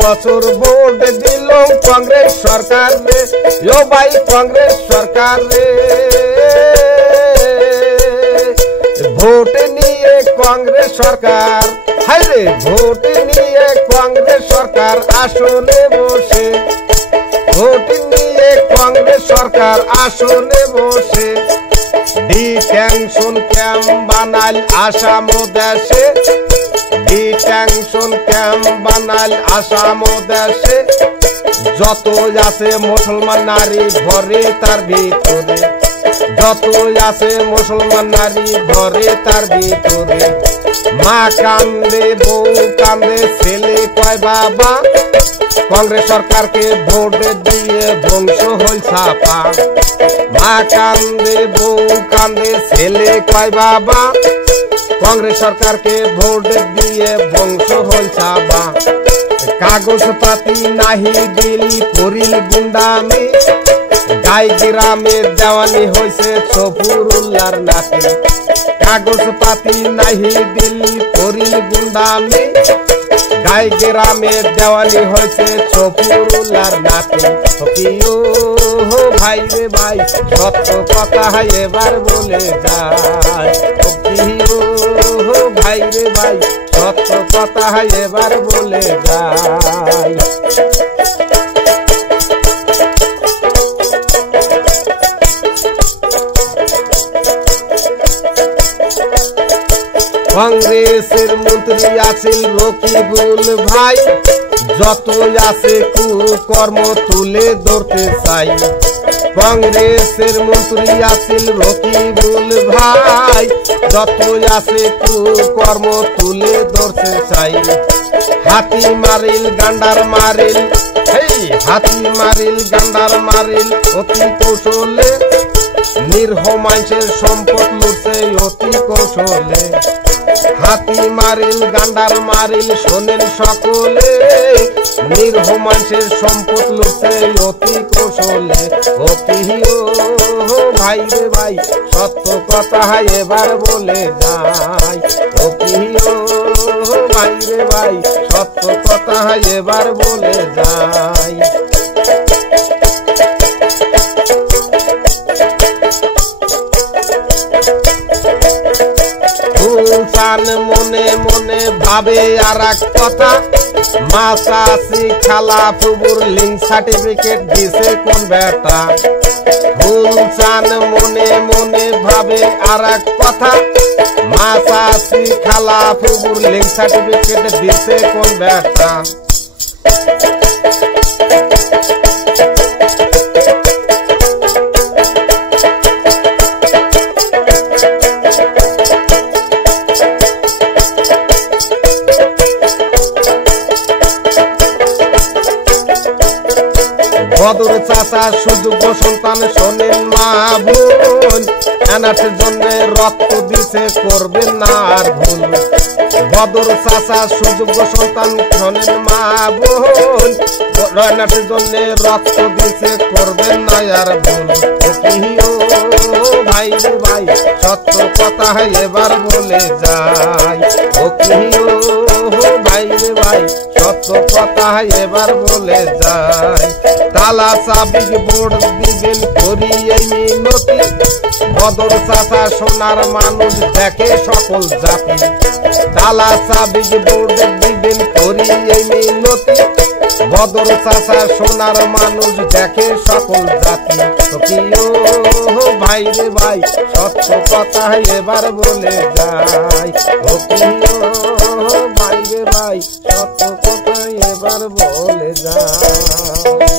বছর ভোট দিল কংগ্রেস সরকার রে, ও ভাই কংগ্রেস সরকার রে। ভোট নিয়ে কংগ্রেস সরকার, হাই রে ভোট নিয়ে কংগ্রেস সরকার আসনে বসে, ভোট নিয়ে কংগ্রেস সরকার আসনে বসে। ডিটেনশন ক্যাম্প বানাল আসাম দেশে, ডিটেনশন ক্যাম্প বানাল আসাম দেশে। যত আছে মুসলমান নারী ঘরে তার ভিতরে, যত আছে মুসলমান নারী ঘরে তার ভিতরে। মা কান্দে বউ কান্দে ছেলে কয় বাবা, কংগ্রেস সরকারকে ভোট দিয়ে ধ্বংস হল ছাপা। মা কান্দে বউ কান্দে ছেলে কয় বাবা, কংগ্রেস সরকারকে ভোট দিয়ে ধ্বংস হল ছাপা। কাগজ পাতি নাহি দিল করিল গুন্ডামি, গাই গ্রামে দেওয়ানি হয়েছে সফুরুল্লাহর নাতি। কাগজ পাতি নাহি দিল করিল গুন্ডামি, গাই গ্রামে দেওয়ানি হয়েছে সফুরুল্লাহর নাতি। ও ভাই রে ভাই সত্য কথা এবার বলে যায়, ও ভাই রে ভাই সত্য কথা এবার বলে যায়। কংগ্রেসের মন্ত্রী আছেন রকিবুল ভাই, যত আছে কুকর্ম তুলে ধরতে চাই। কংগ্রেসের মন্ত্রী আছেন রকিবুল ভাই, যত আছে কুকর্ম তুলে ধরতে চাই। হাতি মারিল গান্ডার মারিল, হাতি মারিল গান্ডার মারিল অতি কৌশলে। নিরহ মানুষের সম্পদ লুটছে অতি কৌশলে। হাতি মারিল গান্ডার মারিল শোনেন সকলে, নিরহ মানুষের সম্পদ লুটছে অতি কৌশলে। ও ভাই রে ভাই সত্য কথা এবার বলে যাই, ও ভাই রে ভাই সত্য কথা এবার বলে যাই। মনে মনে ভাবে আর এক কথা, মা চাচি খালা ফুবুর লিঙ্ক সার্টিফিকেট দিছে কোন বেটা। ফুলচান মনে মনে ভাবে আর এক কথা, মা চাচি খালা ফুবুর লিঙ্ক সার্টিফিকেট দিছে কোন বেটা। বদর চাচা সুযোগ্য সন্তান শোনেন মা বোন, এনার জন্য রক্ত দিছে করবেন না আর ভুল। বদর চাচা সুযোগ্য সন্তান শোনেন মা বোন, এনার জন্য রক্ত দিছে করবেন না আর ভুল। ও ভাই রে ভাই সত্য কথা এবার বলে যাই, ও ভাই রে ভাই সত্য কথা এবার বলে যাই। তালা চাবি ভোট দিবেন করি এই মিনতি, বদর চাচা সোনার মানুষ দেখে সকল জাতি। তালা চাবি ভোট দিবেন করি এই মিনতি, বদর চাচা সোনার মানুষ দেখে সকল জাতি। ও ভাই রে ভাই সত্য কথা এবার বলে যাই, ও ভাই রে ভাই সত্য কথা এবার বলে যাই।